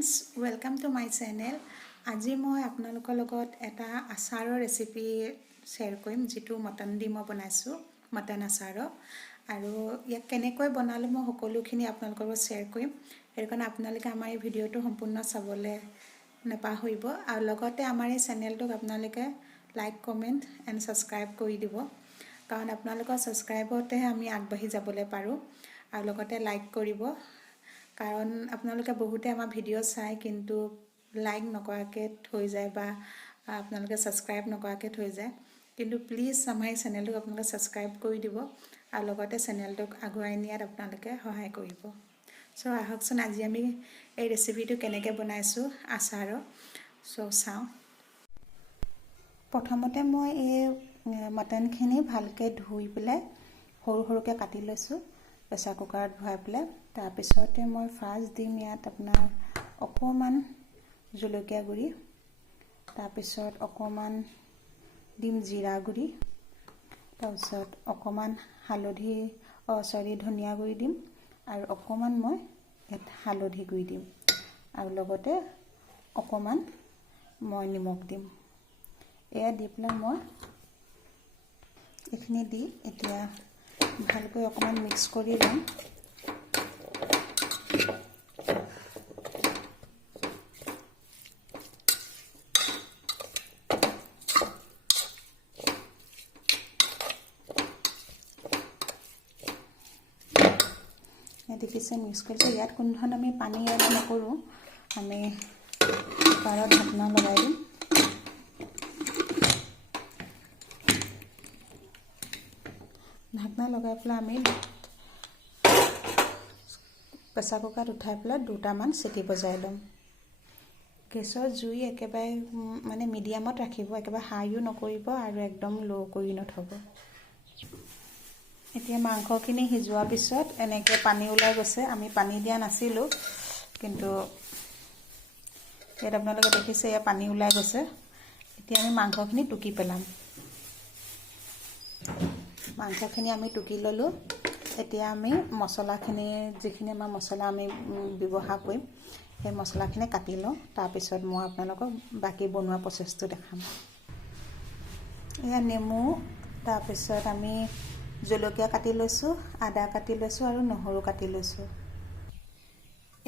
Friends, welcome to my channel. আজি মই আপোনালোকৰ লগত এটা আচাৰৰ ৰেচিপি শ্বেয়াৰ কৰিম, যিটো মটন দি মই বনাইছোঁ, মটন আচাৰৰ। আৰু ইয়াক কেনেকৈ বনালোঁ মই সকলোখিনি আপোনালোকৰ লগত শ্বেয়াৰ কৰিম। সেইটো কাৰণে আপোনালোকে আমাৰ এই ভিডিঅ'টো সম্পূৰ্ণ চাবলৈ নাপাহৰিব। আৰু লগতে আমাৰ এই চেনেলটোক আপোনালোকে লাইক, কমেণ্ট এণ্ড ছাবস্ক্ৰাইব কৰি দিব, কাৰণ আপোনালোকৰ ছাবস্ক্ৰাইবতেহে আমি আগবাঢ়ি যাবলৈ পাৰোঁ। আৰু লগতে লাইক কৰিব, কাৰণ আপোনালোকে বহুতে আমাৰ ভিডিঅ' চাই কিন্তু লাইক নকৰাকৈ থৈ যায় বা আপোনালোকে ছাবস্ক্ৰাইব নকৰাকৈ থৈ যায়। কিন্তু প্লিজ আমাৰ এই চেনেলটোক আপোনালোকে ছাবস্ক্ৰাইব কৰি দিব আৰু লগতে চেনেলটোক আগুৱাই নিয়াত আপোনালোকে সহায় কৰিব। চ' আহকচোন আজি আমি এই ৰেচিপিটো কেনেকৈ বনাইছোঁ আচাৰৰ। চ' চাওঁ। প্ৰথমতে মই এই মটনখিনি ভালকৈ ধুই পেলাই সৰু সৰুকৈ কাটি লৈছোঁ প্ৰেছাৰ কুকাৰত ভৰাই পেলাই। তাৰপিছতে মই ফাৰ্ষ্ট দিম ইয়াত আপোনাৰ অকণমান জলকীয়া গুড়ি, তাৰপিছত অকণমান দিম জিৰা গুড়ি, তাৰপিছত অকণমান ধনিয়া গুড়ি দিম, আৰু অকণমান মই ইয়াত হালধি গুড়ি দিম, আৰু লগতে অকণমান মই নিমখ দিম। এয়া দি পেলাই মই এইখিনি দি এতিয়া ভালকৈ অকণমান মিক্স কৰি ল'ম। দেখিছে মিক্স কৰিছে। ইয়াত কোনো ধৰণৰ আমি পানী এড নকৰোঁ, আমি কুকাৰত ঢাকনা লগাই দিম। ঢাকনা লগাই পেলাই আমি প্ৰেছাৰ কুকাৰত উঠাই পেলাই দুটামান চিটি বজাই ল'ম। গেছৰ জুই একেবাৰে মানে মিডিয়ামত ৰাখিব, একেবাৰে হাইও নকৰিব আৰু একদম ল' কৰি নথ'ব। এতিয়া মাংসখিনি সিজোৱাৰ পিছত এনেকৈ পানী ওলাই গৈছে। আমি পানী দিয়া নাছিলোঁ, কিন্তু ইয়াত আপোনালোকে দেখিছে ইয়াত পানী ওলাই গৈছে। এতিয়া আমি মাংসখিনি টুকি পেলাম। মাংসখিনি আমি টুকি ল'লোঁ। এতিয়া আমি মছলাখিনি, যিখিনি আমাৰ মছলা আমি ব্যৱহাৰ কৰিম, সেই মছলাখিনি কাটি লওঁ। তাৰপিছত মই আপোনালোকক বাকী বনোৱা প্ৰচেছটো দেখাম। এয়া নেমু, তাৰপিছত আমি জলকীয়া কাটি লৈছোঁ, আদা কাটি লৈছোঁ আৰু নহৰু কাটি লৈছোঁ।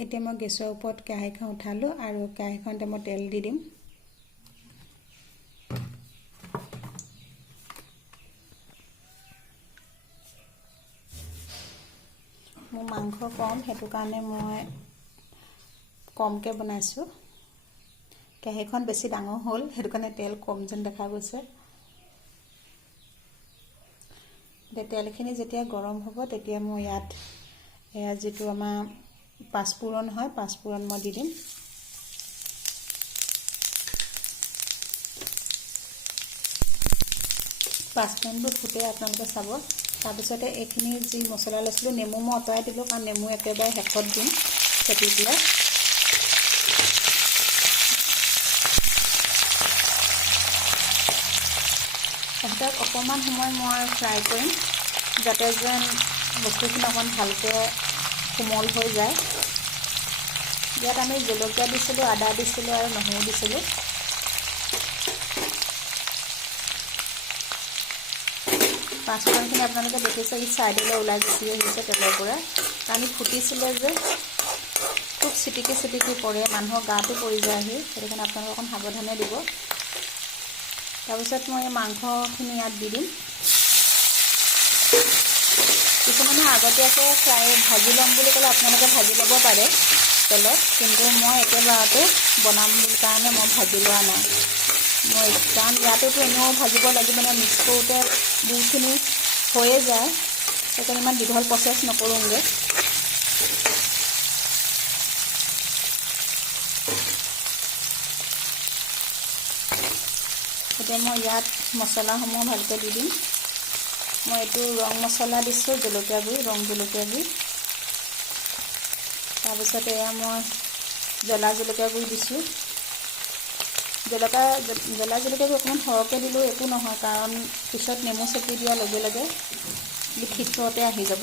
এতিয়া মই গেছৰ ওপৰত কেৰাহীখন উঠালোঁ আৰু কেৰাহীখনতে মই তেল দি দিম। মোৰ মাংস কম, সেইটো কাৰণে মই কমকৈ বনাইছোঁ। কেৰাহীখন বেছি ডাঙৰ হ'ল, সেইটো কাৰণে তেল কম যেন দেখা গৈছে। এতিয়া তেলখিনি যেতিয়া গৰম হ'ব, তেতিয়া মই ইয়াত এয়া যিটো আমাৰ পাঁচফোৰণ হয়, পাঁচফোৰণ মই দি দিম। পাঁচফোৰণবোৰ ফুটে আপোনালোকে চাব। তাৰপিছতে এইখিনি যি মছলা লৈছিলোঁ, নেমু মই আঁতৰাই দিলোঁ, কাৰণ নেমু একেবাৰে শেষত দিম চেপি পেলাই। তাত অকণমান সময় মই ফ্ৰাই কৰিম, যাতে যেন বস্তুখিনি অকণমান ভালকৈ কোমল হৈ যায়। ইয়াত আমি জলকীয়া দিছিলোঁ, আদা দিছিলোঁ আৰু নহৰু দিছিলোঁ। পাঁচফোৰণখিনি আপোনালোকে দেখিছে ই ছাইডলৈ ওলাই গুচি আহিছে তেলৰ পৰা, কাৰণ ফুটিছিলে যে খুব চিটিকি চিটিকি পৰে, মানুহৰ গাটো পৰি যায় আহি। সেইটো কাৰণে আপোনালোকে অকণ সাৱধানে দিব। তাৰপিছত মই মাংসখিনি ইয়াত দি দিম। কিছুমানে আগতীয়াকৈ ভাজি ল'ম বুলি ক'লে আপোনালোকে ভাজি ল'ব পাৰে তেলত, কিন্তু মই একেবাৰতে বনাম কাৰণে মই ভাজি লোৱা নাই। কাৰণ ইয়াতোতো এনেও ভাজিব লাগিব, মানে মিক্স কৰোঁতে বহুতখিনি হৈয়ে যায়, সেইকাৰণে ইমান দীঘল প্ৰচেছ নকৰোঁগৈ। এতিয়া মই ইয়াত মছলাসমূহ ভালকৈ দি দিম। মই এইটো ৰং মছলা দিছোঁ, জলকীয়া গুড়ি, ৰং জলকীয়া গুড়ি। তাৰপিছত এয়া মই জ্বলা জলকীয়া গুড়ি দিছোঁ। জ্বলা জলকীয়া গুড়ি অকণমান সৰহকৈ দিলেও একো নহয়, কাৰণ পিছত নেমু চেপি দিয়াৰ লগে লগে খিঠতে আহি যাব।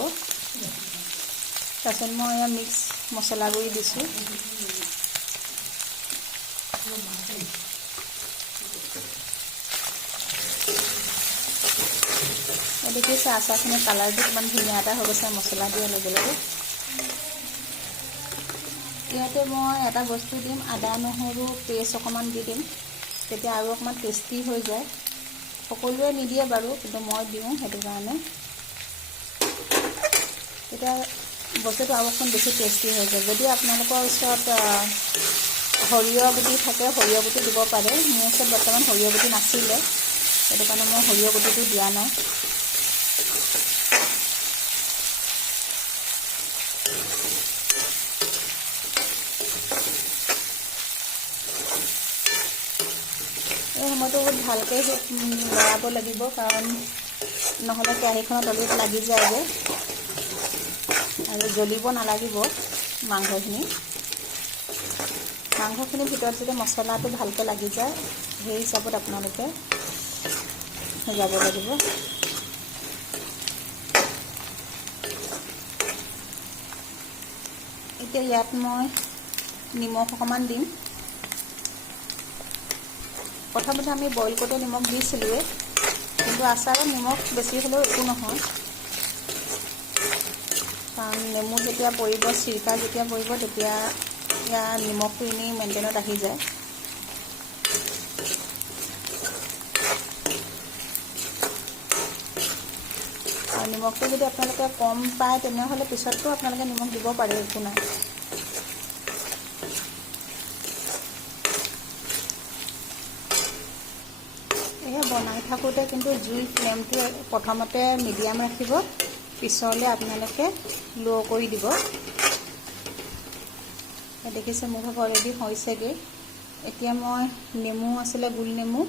তাৰপিছত মই এয়া মিক্স মছলা গুড়ি দিছোঁ। দেখিছে আচাৰখিনি কালাৰটো কিমান ধুনীয়া এটা হৈ গৈছে মছলা দিয়াৰ লগে লগে। ইয়াতে মই এটা বস্তু দিম, আদা নহৰু পেষ্ট অকণমান দি দিম, তেতিয়া আৰু অকণমান টেষ্টি হৈ যায়। সকলোৱে নিদিয়ে বাৰু, কিন্তু মই দিওঁ সেইটো কাৰণে, তেতিয়া বস্তুটো আৰু অকণ বেছি টেষ্টি হৈ যায়। যদি আপোনালোকৰ ওচৰত সৰিয়হ গুটি থাকে সৰিয়হ গুটি দিব পাৰে। মোৰ ওচৰত বৰ্তমান সৰিয়হ গুটি নাছিলে, সেইটো কাৰণে মই সৰিয়হ গুটিটো দিয়া নাই। এই সময়টো বহুত ভালকৈ লৰাব লাগিব, কাৰণ নহ'লে কেৰাহীখনত তলিত লাগি যায়গৈ আৰু জ্বলিব নালাগিব মাংসখিনিৰ ভিতৰত যদি মছলাটো ভালকৈ লাগি যায়, সেই হিচাপত আপোনালোকে যাব লাগিব। এতিয়া ইয়াত মই নিমখ অকণমান দিম। প্ৰথমতে আমি বইল কৰোঁতে নিমখ দিছিলোঁৱে, কিন্তু আচাৰত নিমখ বেছি হ'লেও একো নহয়, কাৰণ নেমু যেতিয়া পৰিব, চিৰকা যেতিয়া পৰিব, তেতিয়া ইয়াৰ নিমখটো এনেই মেইনটেইনত আহি যায়। আৰু নিমখটো যদি আপোনালোকে কম পায়, তেনেহ'লে পিছততো আপোনালোকে নিমখ দিব পাৰে, একো নাই। এয়া বনাই থাকোঁতে কিন্তু জুইৰ ফ্লেমটো প্ৰথমতে মিডিয়াম ৰাখিব, পিছলৈ আপোনালোকে ল' কৰি দিব। দেখিছে মোৰ ভাগ অলৰেডি হৈছেগৈ। এতিয়া মই নেমু আছিলে, গোল নেমু,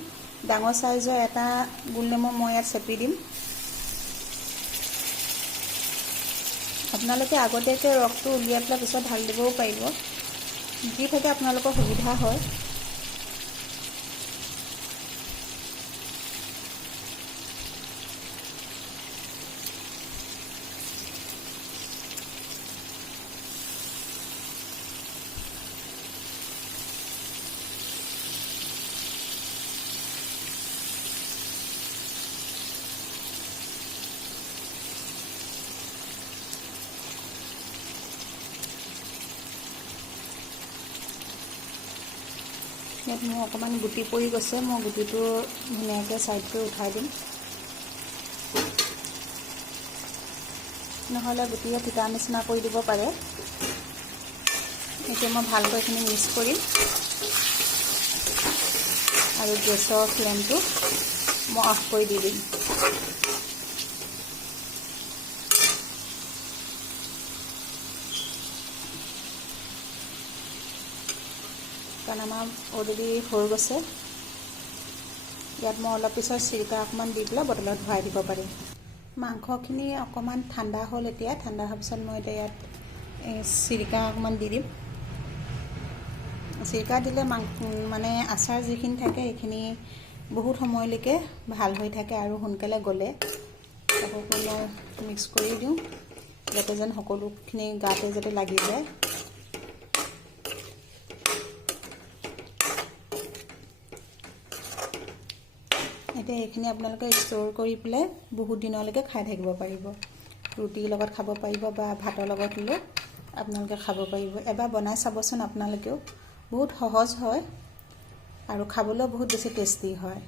ডাঙৰ চাইজৰ এটা গোল নেমু মই ইয়াত চেপি দিম। আপোনালোকে আগতীয়াকৈ ৰসটো উলিয়াই পেলাই পিছত ঢালি দিবও পাৰিব, যি থাকে আপোনালোকৰ সুবিধা হয়। ইয়াত মোৰ অকণমান গুটি পৰি গৈছে, মই গুটিটো ধুনীয়াকৈ ছাইড কৰি উঠাই দিম, নহ'লে গুটিয়ে তিতা নিচিনা কৰি দিব পাৰে। এতিয়া মই ভালকৈ এইখিনি মিক্স কৰিম আৰু গেছৰ ফ্লেমটো মই অফ কৰি দি দিম। কাৰণ আমাৰ অলৰেডি হৈ গৈছে। ইয়াত মই অলপ পিছত চিৰকা অকণমান দি পেলাই বটলত ভৰাই দিব পাৰিম। মাংসখিনি অকণমান ঠাণ্ডা হ'ল, এতিয়া ঠাণ্ডা হোৱাৰ পিছত মই এতিয়া ইয়াত চিৰকা অকণমান দি দিম। চিৰকা দিলে মানে আচাৰ যিখিনি থাকে সেইখিনি বহুত সময়লৈকে ভাল হৈ থাকে আৰু সোনকালে গলে। তাকো মই মিক্স কৰি দিওঁ, যাতে যেন সকলোখিনি গাতে যাতে লাগি যায়। এতিয়া এইখিনি আপোনালোকে ষ্ট'ৰ কৰি পেলাই বহুত দিনলৈকে খাই থাকিব পাৰিব। ৰুটিৰ লগত খাব পাৰিব বা ভাতৰ লগত হ'লেও আপোনালোকে খাব পাৰিব। এবাৰ বনাই চাবচোন আপোনালোকেও, বহুত সহজ হয় আৰু খাবলৈও বহুত বেছি টেষ্টি হয়।